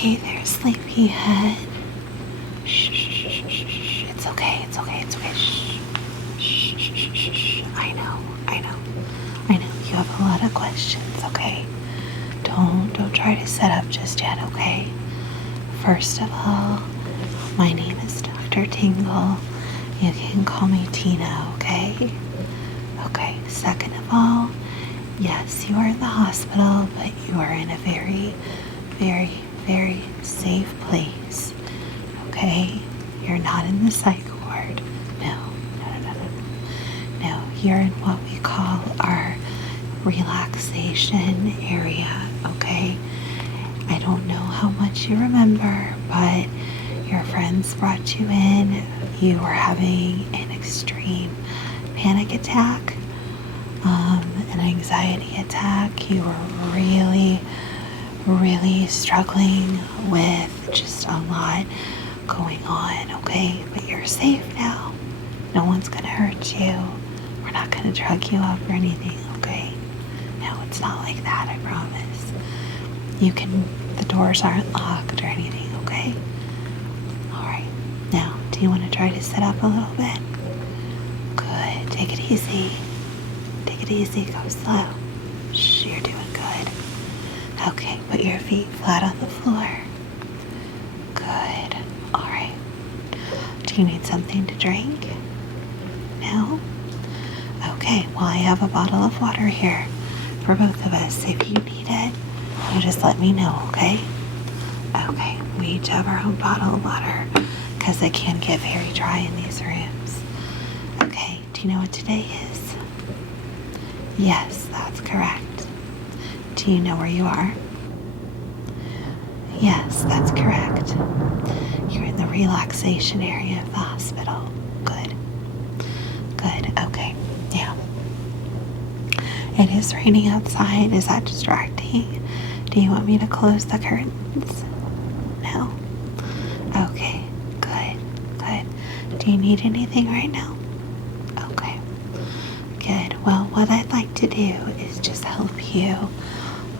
Hey there, sleepyhead. Shh, shh, shh, shh, shh. It's okay, it's okay, it's okay. Shh, shh, shh, shh, shh, shh. I know. You have a lot of questions, okay? Don't try to set up just yet, okay? First of all, my name is Dr. Tingle. You can call me Tina, okay? Okay, second of all, yes, you are in the hospital, but you are in a very, very, very safe place, okay? You're not in the psych ward. No. No, you're in what we call our relaxation area, okay? I don't know how much you remember, but your friends brought you in. You were having an extreme panic attack, an anxiety attack. You were really, really struggling with just a lot going on, okay? But you're safe now. No one's gonna hurt you. We're not gonna drug you up or anything, okay? No, it's not like that, I promise. The doors aren't locked or anything, okay? Alright, now, do you want to try to sit up a little bit? Good, take it easy. Take it easy, go slow. Shh, you're doing good. Okay, put your feet flat on the floor. Good, alright. Do you need something to drink? No? Okay, well, I have a bottle of water here for both of us. If you need it, you just let me know, okay? Okay, we each have our own bottle of water because it can get very dry in these rooms. Okay, do you know what today is? Yes, that's correct. Do you know where you are? Yes, that's correct. You're in the relaxation area of the hospital. Good. Good, okay. Now, it is raining outside. Is that distracting? Do you want me to close the curtains? No? Okay, good. Do you need anything right now? Okay, good. Well, what I'd like to do is just help you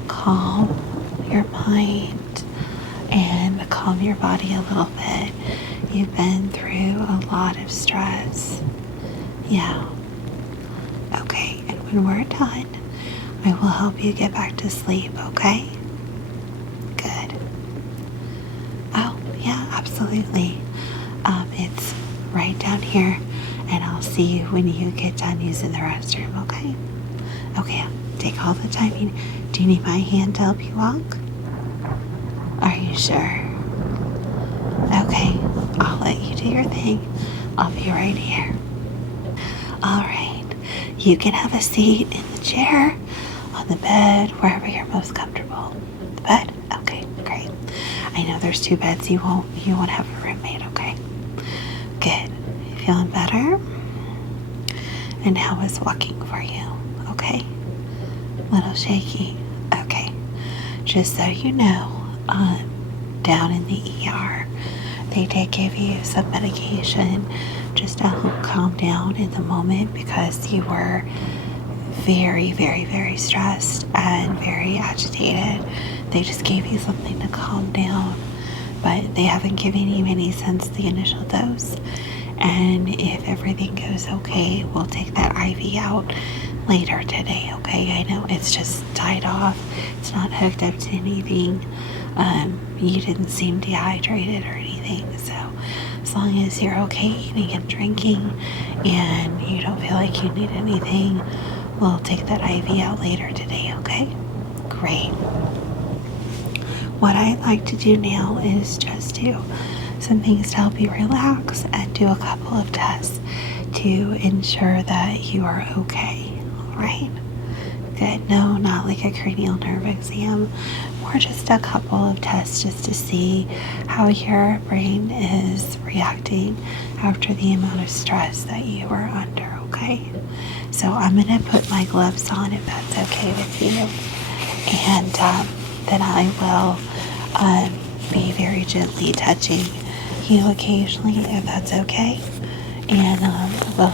calm your mind and calm your body a little bit. You've been through a lot of stress. Yeah. Okay, and when we're done, I will help you get back to sleep, okay? Good. Oh, yeah, absolutely. It's right down here, and I'll see you when you get done using the restroom, okay? Okay, take all the time. Do you need my hand to help you walk? Are you sure? Okay, I'll let you do your thing. I'll be right here. All right, you can have a seat in the chair, on the bed, wherever you're most comfortable. The bed? Okay, great. I know there's 2 beds. You won't have a roommate, okay? Good. Feeling better? And how is walking for you? Okay? A little shaky? Okay. Just so you know, down in the ER, they did give you some medication just to help calm down in the moment because you were very, very, very stressed and very agitated. They just gave you something to calm down, but they haven't given you any since the initial dose. And if everything goes okay, we'll take that IV out later today, okay? I know it's just tied off. It's not hooked up to anything. You didn't seem dehydrated or anything, so as long as you're okay eating and drinking and you don't feel like you need anything, we'll take that IV out later today, okay? Great. What I'd like to do now is just do some things to help you relax and do a couple of tests to ensure that you are okay, alright? Good. No, not like a cranial nerve exam, more just a couple of tests just to see how your brain is reacting after the amount of stress that you are under, okay? So I'm going to put my gloves on if that's okay with you, and then I will be very gently touching you occasionally if that's okay, and we'll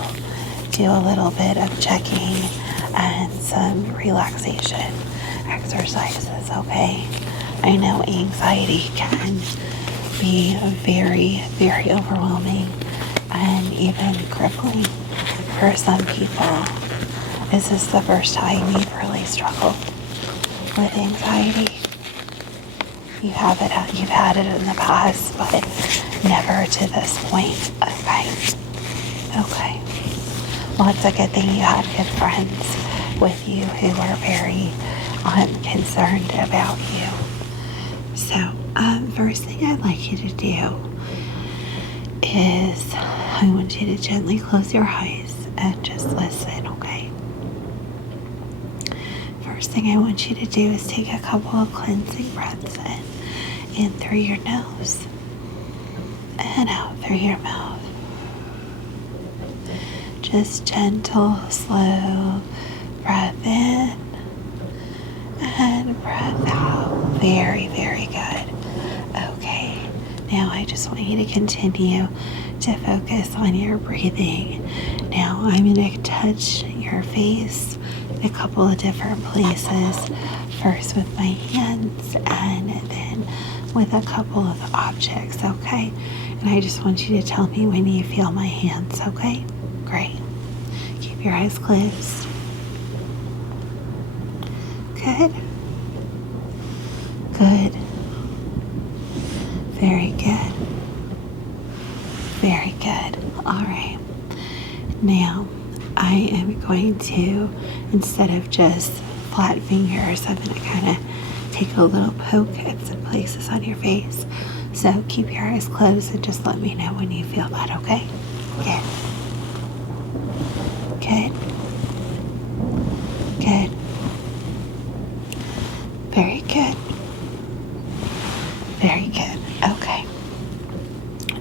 do a little bit of checking and some relaxation exercises, okay? I know anxiety can be very, very overwhelming and even crippling for some people. Is this the first time you've really struggled with anxiety? You've had it in the past, but never to this point. Okay. Okay. Well, it's a good thing you had good friends with you who are very concerned about you. So, first thing I'd like you to do is I want you to gently close your eyes and just listen, okay? First thing I want you to do is take a couple of cleansing breaths in through your nose and out through your mouth. Just gentle, slow breath in and breath out. Very, very good. Okay, now I just want you to continue to focus on your breathing. Now I'm going to touch your face in a couple of different places. First with my hands and then with a couple of objects, okay? And I just want you to tell me when you feel my hands, okay? Great. Keep your eyes closed. Good. Good. Very good. Very good. All right. Now, I am going to, instead of just flat fingers, I'm going to kind of take a little poke at some places on your face. So keep your eyes closed and just let me know when you feel that, okay? Good. Good. Good. Very good. Very good. Okay.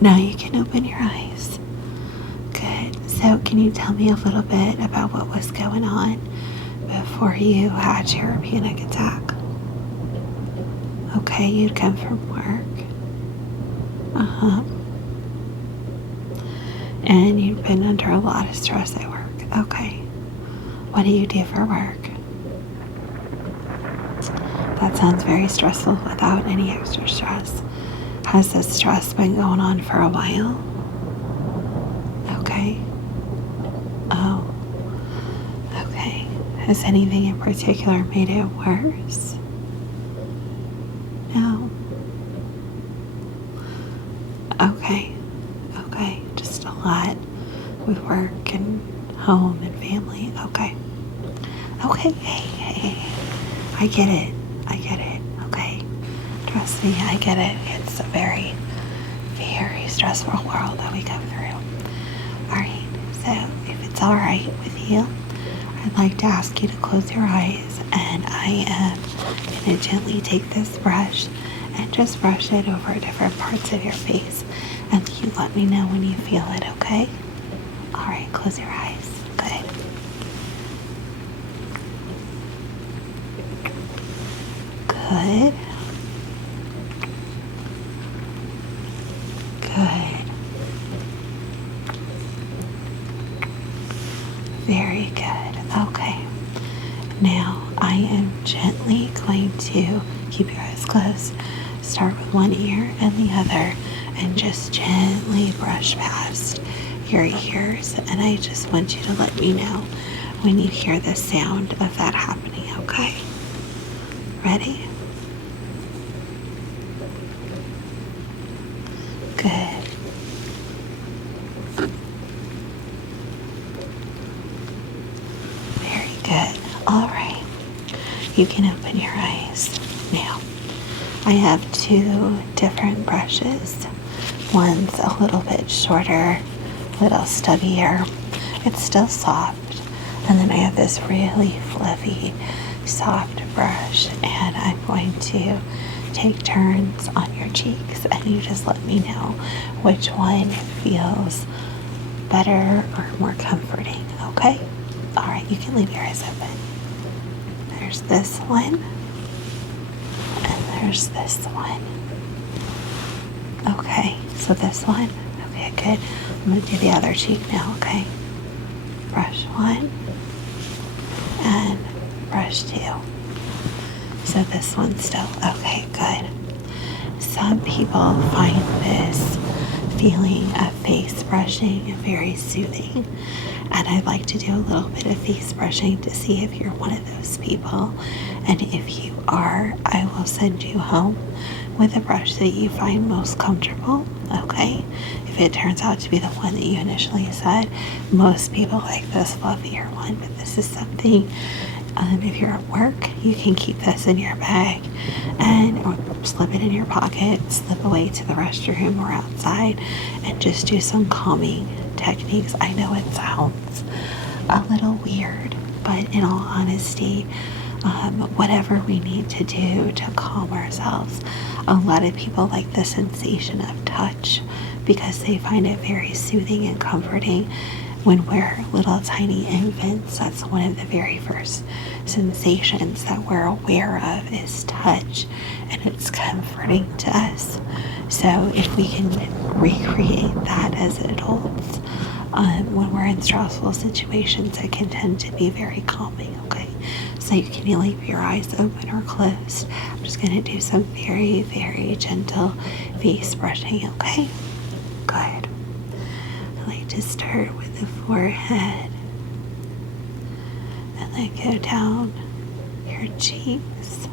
Now you can open your eyes. Good. So can you tell me a little bit about what was going on before you had your panic attack? Okay, you'd come from work. And you've been under a lot of stress at work. Okay. What do you do for work? That sounds very stressful without any extra stress. Has this stress been going on for a while? Okay. Oh. Okay. Has anything in particular made it worse? No. Okay. Okay. Just a lot with work and home and family. Okay. Okay. Hey. I get it. Okay. Trust me, I get it. It's a very, very stressful world that we go through. Alright, so if it's alright with you, I'd like to ask you to close your eyes, and I am going to gently take this brush and just brush it over different parts of your face, and you let me know when you feel it, okay? Alright, close your eyes. Good. Good. Good. Very good. Okay. Now I am gently going to keep your eyes closed. Start with one ear and the other and just gently brush past your ears. And I just want you to let me know when you hear the sound of that happening, okay? Ready? Good. Very good. All right. You can open your eyes. Now, I have two different brushes. One's a little bit shorter, a little stubbier. It's still soft. And then I have this really fluffy, soft brush. And I'm going to take turns on your cheeks, and you just let me know which one feels better or more comforting, okay? All right, you can leave your eyes open. There's this one, and there's this one. Okay, so this one, okay, good. I'm gonna do the other cheek now, okay? Brush one, and brush two. So this one's still, okay, good. some people find this feeling of face brushing very soothing. And I'd like to do a little bit of face brushing to see if you're one of those people. And if you are, I will send you home with a brush that you find most comfortable, okay? If it turns out to be the one that you initially said, most people like this fluffier one, but this is something, if you're at work, you can keep this in your bag and or slip it in your pocket, slip away to the restroom or outside, and just do some calming techniques. I know it sounds a little weird, but in all honesty, whatever we need to do to calm ourselves. A lot of people like the sensation of touch because they find it very soothing and comforting. When we're little tiny infants, that's one of the very first sensations that we're aware of is touch, and it's comforting to us. So if we can recreate that as adults, when we're in stressful situations, it can tend to be very calming, okay? So you can leave your eyes open or closed. I'm just going to do some very, very gentle face brushing, okay? Good. I like to start with the forehead and then go down your cheeks.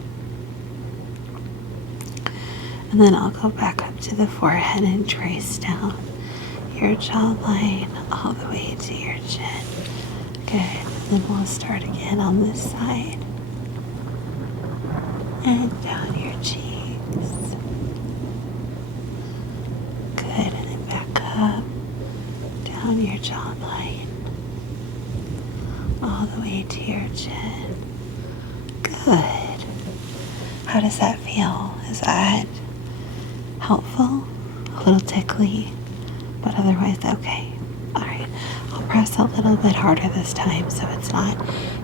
And then I'll go back up to the forehead and trace down your jawline all the way to your chin. Good. And then we'll start again on this side. And down your cheeks. Good. And then back up. Down your jawline. All the way to your chin. Good. How does that feel? Is that helpful? A little tickly, but otherwise okay. Alright, I'll press a little bit harder this time so it's not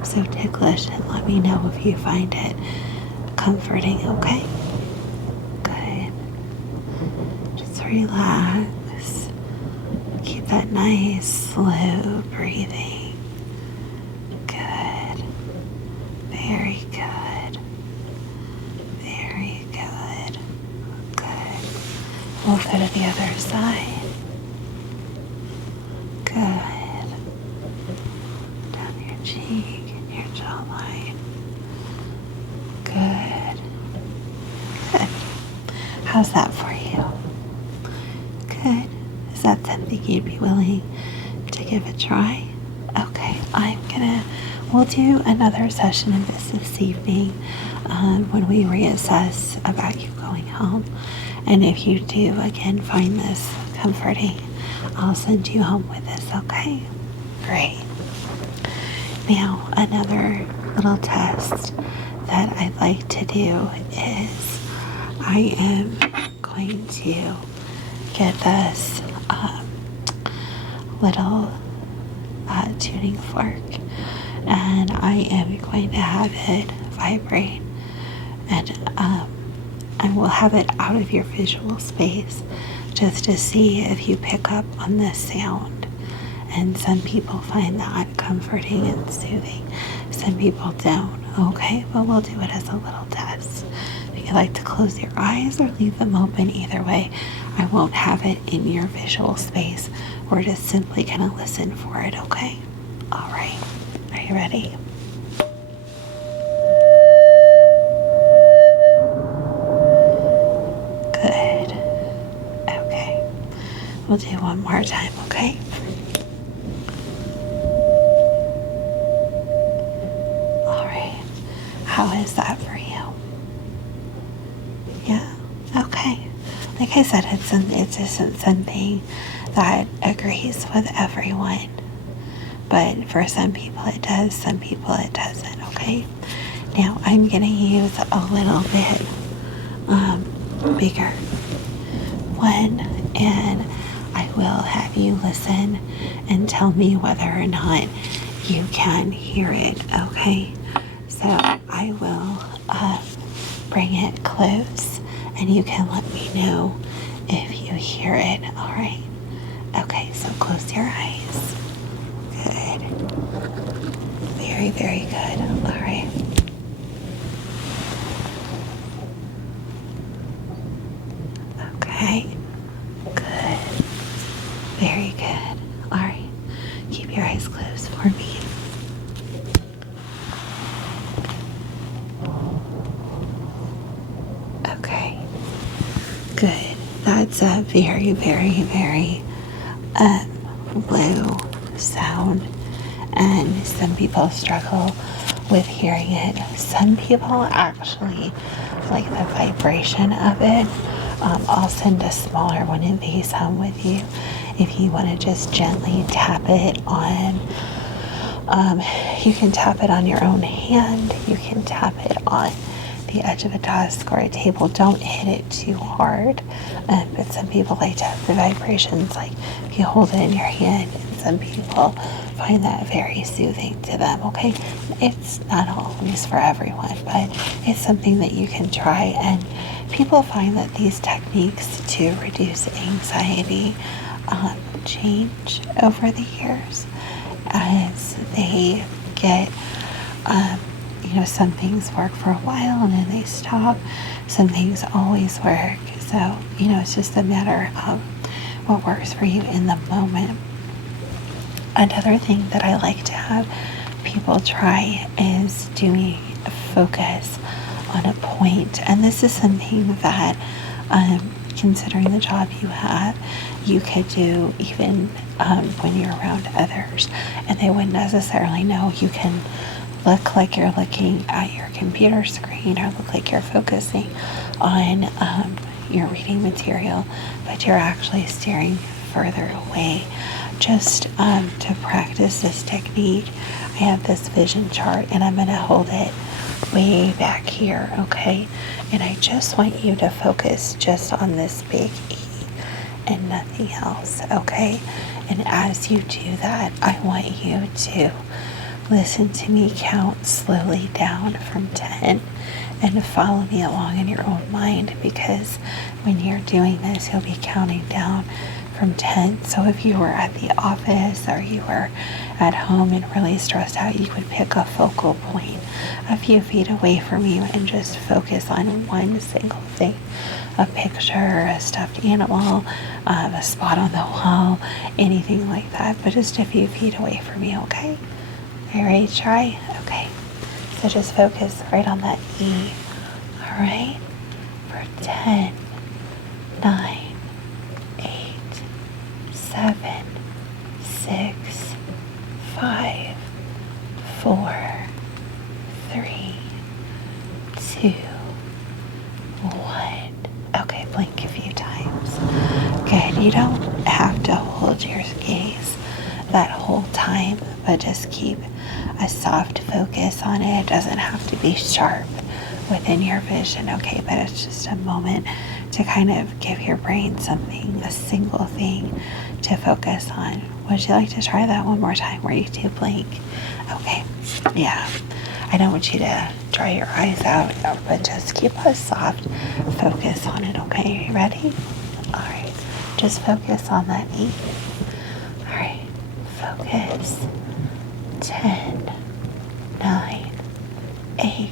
so ticklish, and let me know if you find it comforting, okay? Good. Just relax. Keep that nice, slow breathing. Good. Very good. Very good. Good. We'll go to the other side. Good. Down your cheek and your jawline. Good. Good. How's that for you? Good. Is that something you'd be willing to give a try? Okay, we'll do another session of this evening when we reassess about you going home. And if you do, again, find this comforting, I'll send you home with this, okay? Great. Now, another little test that I'd like to do is I am going to get this little tuning fork, and I am going to have it vibrate, and I will have it out of your visual space just to see if you pick up on this sound. And some people find that comforting and soothing. Some people don't. Okay, but we'll do it as a little test. If you'd like to close your eyes or leave them open, either way, I won't have it in your visual space. We're just simply going to listen for it, okay? All right. Are you ready? Good. Okay. We'll do one more time, okay? All right. How is that for you? Yeah? Okay. Like I said, it isn't something that agrees with everyone. But for some people it does, some people it doesn't, okay? Now I'm going to use a little bit bigger one, and I will have you listen and tell me whether or not you can hear it, okay? So I will bring it close, and you can let me know if you hear it, all right? Okay, so close your eyes. Good. Very, very good. All right. Okay? Good. Very good. All right. Keep your eyes closed for me. Okay. Good. That's a very, very, very low sound. And some people struggle with hearing it. Some people actually like the vibration of it. I'll send a smaller one of these home with you if you want to just gently tap it on. You can tap it on your own hand. You can tap it on the edge of a desk or a table. Don't hit it too hard. But some people like to have the vibrations, like if you hold it in your hand, and some people find that very soothing to them. Okay, it's not always for everyone, but it's something that you can try. And people find that these techniques to reduce anxiety change over the years as they get some things work for a while and then they stop. Some things always work. So, it's just a matter of what works for you in the moment. Another thing that I like to have people try is doing a focus on a point. And this is something that, considering the job you have, you could do even when you're around others and they wouldn't necessarily know. You can look like you're looking at your computer screen or look like you're focusing on your reading material, but you're actually staring further away. Just to practice this technique, I have this vision chart and I'm going to hold it way back here, okay? And I just want you to focus just on this big E and nothing else, okay? And as you do that, I want you to listen to me count slowly down from 10 and follow me along in your own mind, because when you're doing this, you'll be counting down from 10. So if you were at the office or you were at home and really stressed out, you would pick a focal point a few feet away from you and just focus on one single thing. A picture, a stuffed animal, a spot on the wall, anything like that, but just a few feet away from you, okay? Are you ready to try? Okay. So just focus right on that E. All right? For 10, 9, 8, 7, 6, 5, 4, 3, 2, 1. Okay, blink a few times. Good. You don't have to hold your gaze that whole time, but just keep a soft focus on it. It doesn't have to be sharp within your vision, okay? But it's just a moment to kind of give your brain something, a single thing to focus on. Would you like to try that one more time where you do blink? Okay, yeah. I don't want you to dry your eyes out, but just keep a soft focus on it, okay? Are you ready? All right, just focus on that E. All right, focus. 10, 9, 8,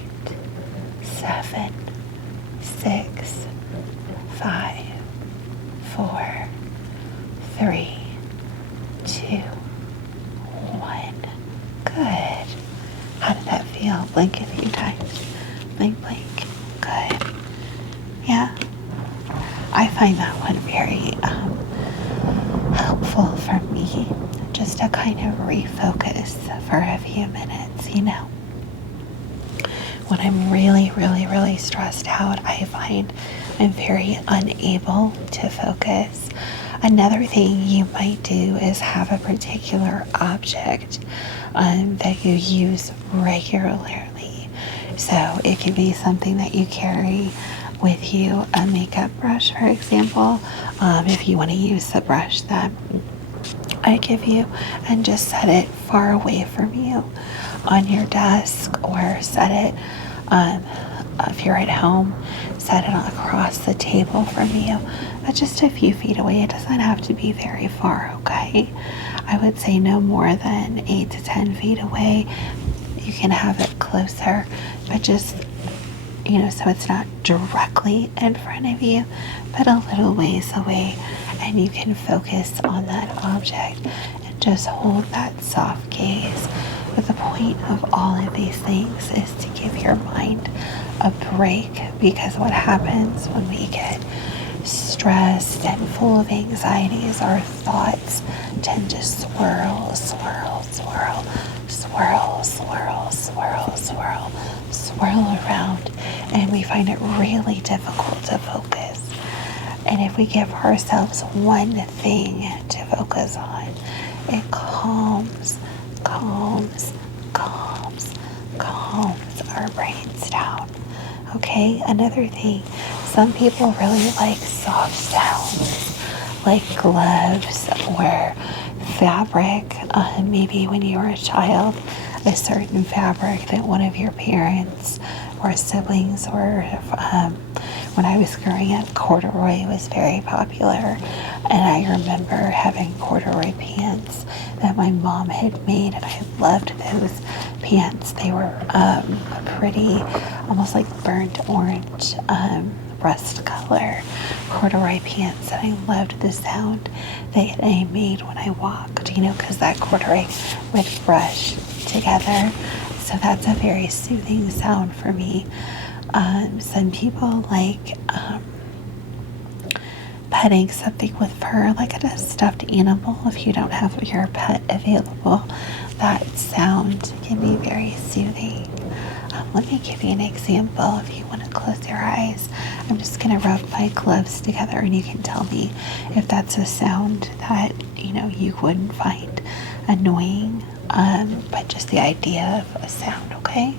7, 6, 5, 4, 3, 2, 1. Good. How did that feel? Blink a few times. Blink, blink. Good. Yeah. I find that one very helpful for me, just to kind of refocus for a few minutes, When I'm really, really, really stressed out, I find I'm very unable to focus. Another thing you might do is have a particular object that you use regularly. So it could be something that you carry with you, a makeup brush, for example, if you want to use the brush that I give you, and just set it far away from you on your desk, or set it, if you're at home, set it across the table from you, just a few feet away. It doesn't have to be very far, okay? I would say no more than 8 to 10 feet away. You can have it closer, but just so it's not directly in front of you, but a little ways away, and you can focus on that object and just hold that soft gaze. But the point of all of these things is to give your mind a break, because what happens when we get stressed and full of anxieties, our thoughts tend to swirl, swirl, swirl, swirl, swirl, swirl, swirl, swirl around, and we find it really difficult to focus. And if we give ourselves one thing to focus on, it calms, calms, calms, calms our brains down. Okay, another thing, some people really like soft sounds, like gloves or fabric. Maybe when you were a child, a certain fabric that one of your parents or siblings, or when I was growing up, corduroy was very popular. And I remember having corduroy pants that my mom had made, and I loved those pants. They were a pretty, almost like burnt orange, rust color corduroy pants, and I loved the sound that they made when I walked, because that corduroy would brush together. So that's a very soothing sound for me. Some people like petting something with fur, like a stuffed animal. If you don't have your pet available, that sound can be very soothing. Let me give you an example. If you want to close your eyes, I'm just going to rub my gloves together, and you can tell me if that's a sound that you wouldn't find annoying, but just the idea of a sound. Okay,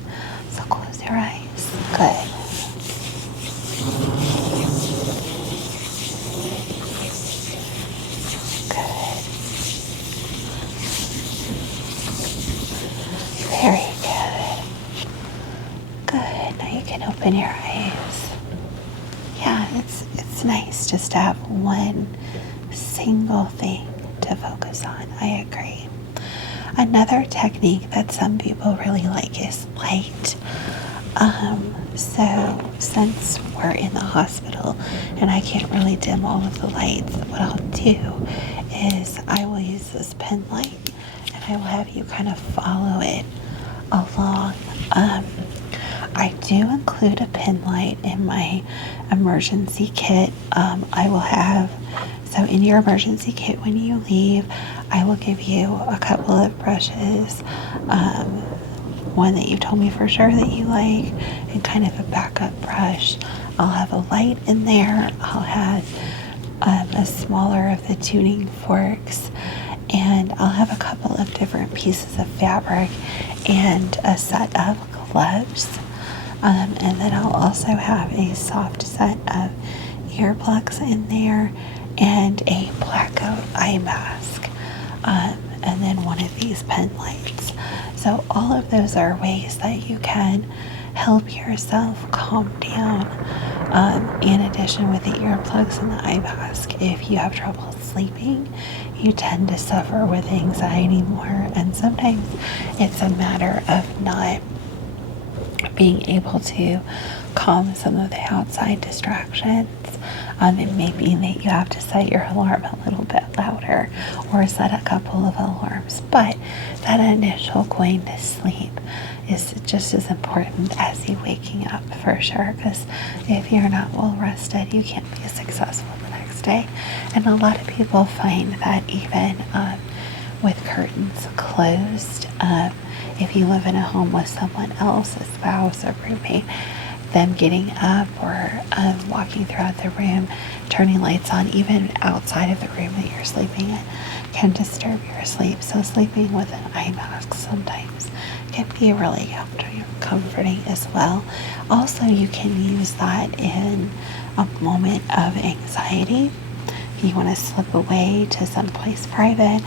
so close your eyes. Good. Very good. Good. Now you can open your eyes. Yeah, it's nice just to have one single thing to focus on. I agree. Another technique that some people really like is light. So since we're in the hospital and I can't really dim all of the lights, what I'll do is I will use this pen light, and I will have you kind of follow it along. I do include a pen light in my emergency kit. I will have, so in your emergency kit when you leave, I will give you a couple of brushes, one that you told me for sure that you like, and kind of a backup brush. I'll have a light in there. I'll have a smaller of the tuning forks, and I'll have a couple of different pieces of fabric and a set of gloves. And then I'll also have a soft set of earplugs in there and a blackout eye mask. And then one of these pen lights. So all of those are ways that you can help yourself calm down. In addition, with the earplugs and the eye mask, if you have trouble sleeping, you tend to suffer with anxiety more, and sometimes it's a matter of not being able to calm some of the outside distractions. It may be that you have to set your alarm a little bit louder or set a couple of alarms, but that initial going to sleep is just as important as you waking up, for sure, because if you're not well rested, you can't be successful the next day. And a lot of people find that even with curtains closed, if you live in a home with someone else, a spouse or roommate, them getting up or walking throughout the room, turning lights on, even outside of the room that you're sleeping in, can disturb your sleep. So sleeping with an eye mask sometimes can be really comforting as well. Also, you can use that in a moment of anxiety. If you want to slip away to someplace private,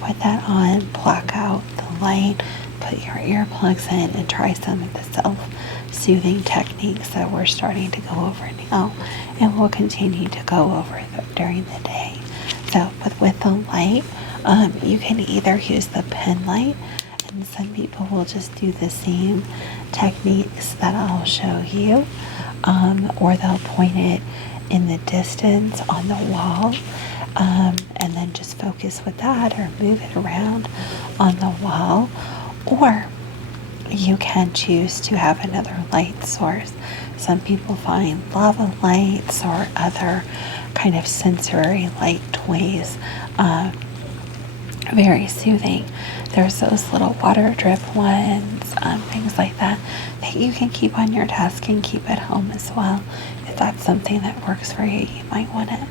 put that on, block out the light, put your earplugs in, and try some of the self-soothing techniques that we're starting to go over now, and we'll continue to go over during the day. So with the light, you can either use the pen light, and Some people will just do the same techniques that I'll show you, or they'll point it in the distance on the wall, and then just focus with that or move it around on the wall. Or you can choose to have another light source. Some people find lava lights or other kind of sensory light toys very soothing. There's those little water drip ones, things like that that you can keep on your desk and keep at home as well. If that's something that works for you, you might want to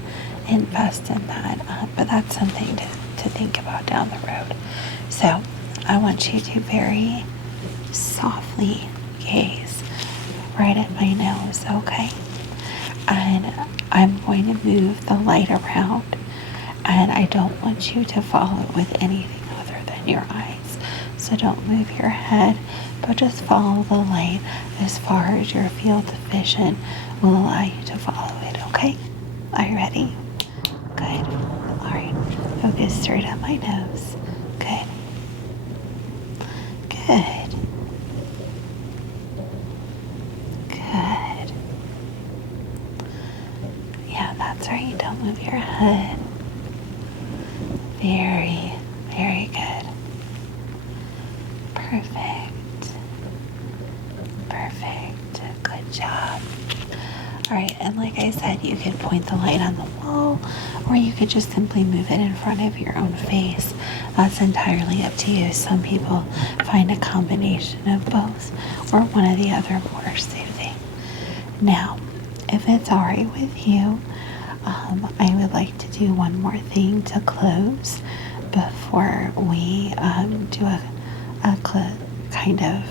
invest in that. But that's something to think about down the road. So I want you to very softly gaze right at my nose, okay? And I'm going to move the light around, and I don't want you to follow it with anything other than your eyes. So don't move your head, but just follow the light as far as your field of vision will allow you to follow it, okay? Are you ready? Good. All right. Focus straight at my nose. Good. Good. Good. Yeah, that's right. Don't move your head. Very, very good. Perfect. Perfect. Good job. All right, and like I said, you could point the light on the wall, or you could just simply move it in front of your own face. That's entirely up to you. Some people find a combination of both or one or the other more soothing. Now, if it's all right with you, I would like to do one more thing to close before we do a kind of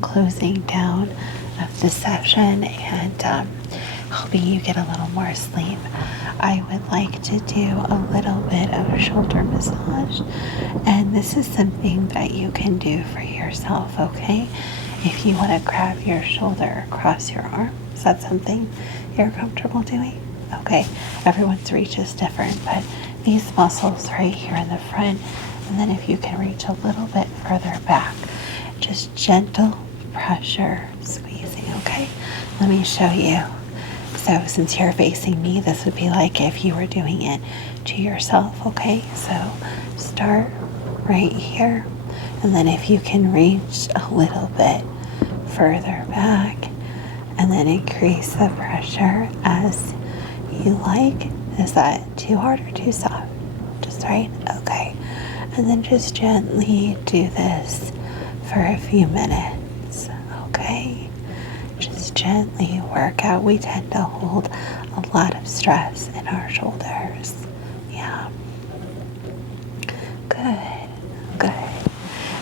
closing down of the session and helping you get a little more sleep. I would like to do a little bit of a shoulder massage, and this is something that you can do for yourself, okay? If you want to grab your shoulder across your arm, is that something you're comfortable doing? Okay, everyone's reach is different, but these muscles right here in the front, and then if you can reach a little bit further back, just gentle pressure squeezing, okay? Let me show you. So since you're facing me, this would be like if you were doing it to yourself, okay? So start right here, and then if you can reach a little bit further back, and then increase the pressure as you like. Is that too hard or too soft? Just right? Okay. And then just gently do this for a few minutes, okay? Just gently work out. We tend to hold a lot of stress in our shoulders. Yeah. Good. Good.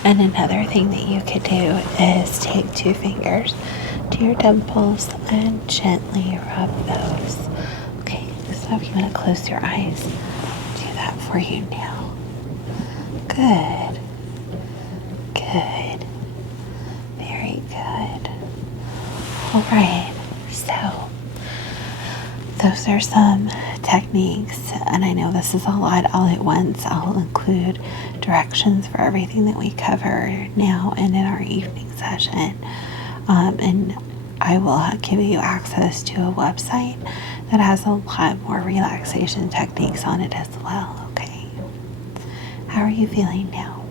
And another thing that you could do is take 2 fingers to your temples and gently rub those. Okay, so if you want to close your eyes, I'll do that for you now. Good. Good. Very good. All right, so those are some techniques, and I know this is a lot all at once. I'll include directions for everything that we cover now and in our evening session. And I will give you access to a website that has a lot more relaxation techniques on it as well, okay? How are you feeling now?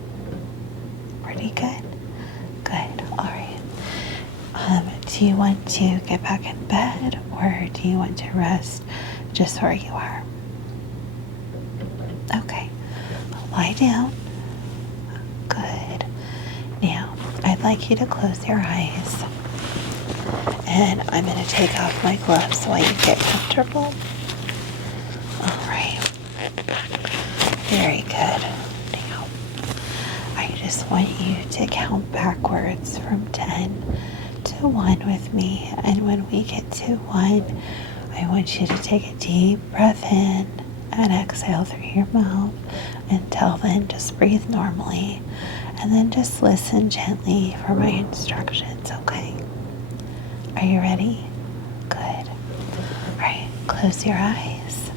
Pretty good? Good, all right. Do you want to get back in bed, or do you want to rest just where you are? Okay, lie down. Good. Now, I'd like you to close your eyes, and I'm going to take off my gloves while you get comfortable. All right. Very good. Now, I just want you to count backwards from 10 to 1 with me, and when we get to 1, I want you to take a deep breath in and exhale through your mouth. Until then, just breathe normally, and then just listen gently for my instructions, okay? Are you ready? Good. All right, close your eyes,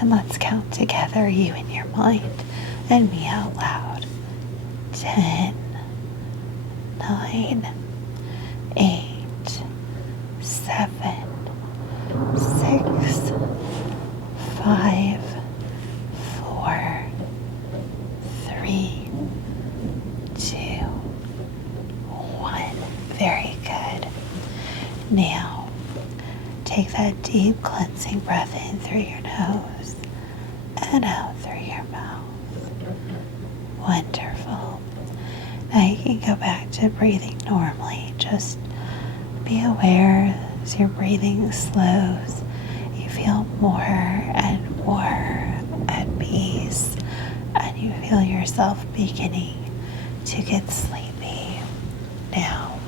and let's count together, you in your mind and me out loud. 10, 10, 9, 8, 7, 6, 5, 4, 3, 2, 1. Very good. Now, take that deep cleansing breath in through your nose and out through your mouth. Wonderful. Now you can go back to breathing normally. Just be aware as your breathing slows, you feel more and more at peace, and you feel yourself beginning to get sleepy. Now,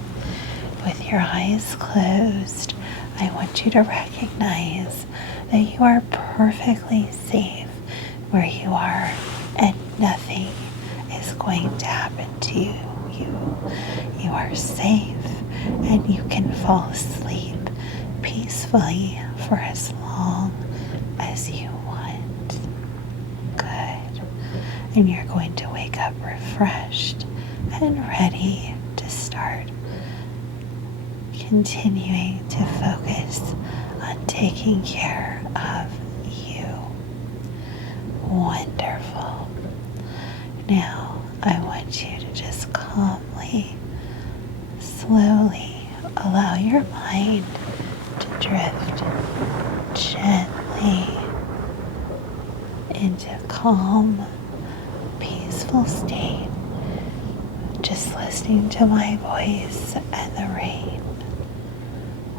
with your eyes closed, I want you to recognize that you are perfectly safe where you are, and nothing is going to happen to you. You are safe, and you can fall asleep peacefully for as long as you want. Good. And you're going to wake up refreshed and ready to start continuing to focus on taking care of you. Wonderful. Now, I want you to just calmly, slowly allow your mind to drift gently into calm, peaceful state, just listening to my voice and the rain.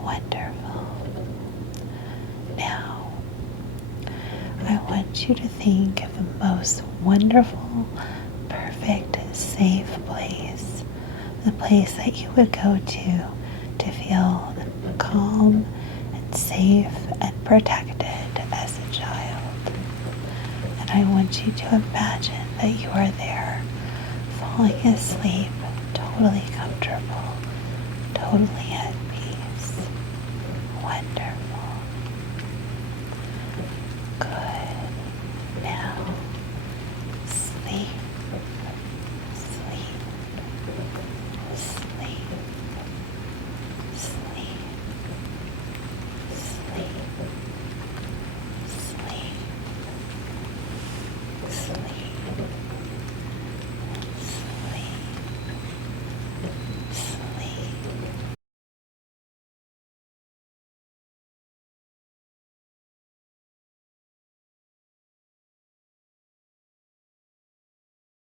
Wonderful. Now, I want you to think of the most wonderful, perfect, safe place, the place that you would go to feel calm and safe and protected as a child. And I want you to imagine that you are there, falling asleep, totally comfortable, totally at